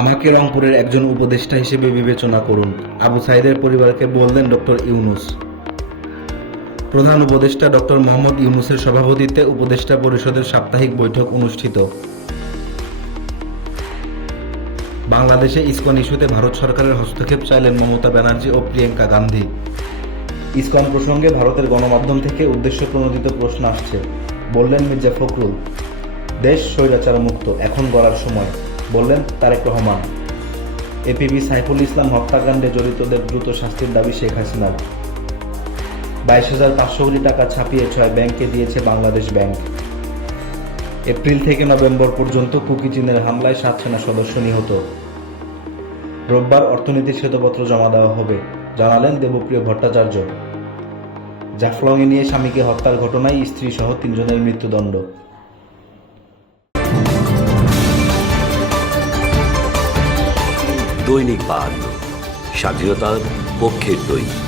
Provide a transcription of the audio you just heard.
আমাকে রংপুরের একজন উপদেষ্টা হিসেবে বিবেচনা করুন। আবু সাইদের পরিবারকে বললেন ডক্টর ইউনুস। প্রধান উপদেষ্টা ডক্টর মোহাম্মদ ইউনুসের সভাপতিত্বে উপদেষ্টা পরিষদের সাপ্তাহিক বৈঠক অনুষ্ঠিত। বাংলাদেশে ইসকন ইস্যুতে ভারত সরকারের হস্তক্ষেপ চাইলেন মমতা ব্যানার্জি ও প্রিয়াঙ্কা গান্ধী। ইসকন প্রসঙ্গে ভারতের গণমাধ্যম থেকে উদ্দেশ্য প্রণোদিত প্রশ্ন আসছে। বললেন মির্জা ফখরুল, দেশ স্বৈরাচার মুক্ত এখন গড়ার সময়। বললেন, তারেক রহমান এপিবি সাইফুল ইসলাম হত্যাকাণ্ডে জড়িতদের দ্রুত শাস্তির দাবি শেখ হাসিনার। বাইশ হাজার পাঁচশো কোটি টাকা ছাপিয়ে ছয় ব্যাংকে দিয়েছে বাংলাদেশ ব্যাংক। এপ্রিল থেকে নভেম্বর পর্যন্ত কুকি চীনের হামলায় সাত সেনা সদস্য নিহত। রোববার অর্থনীতি শ্বেতপত্র জমা দেওয়া হবে, জানালেন দেবপ্রিয় ভট্টাচার্য। জাফলংয়ে নিয়ে স্বামীকে হত্যার ঘটনায় স্ত্রী সহ তিনজনের মৃত্যুদণ্ড। দৈনিক বাদ। স্বাধীনতার পক্ষের দৈনিক।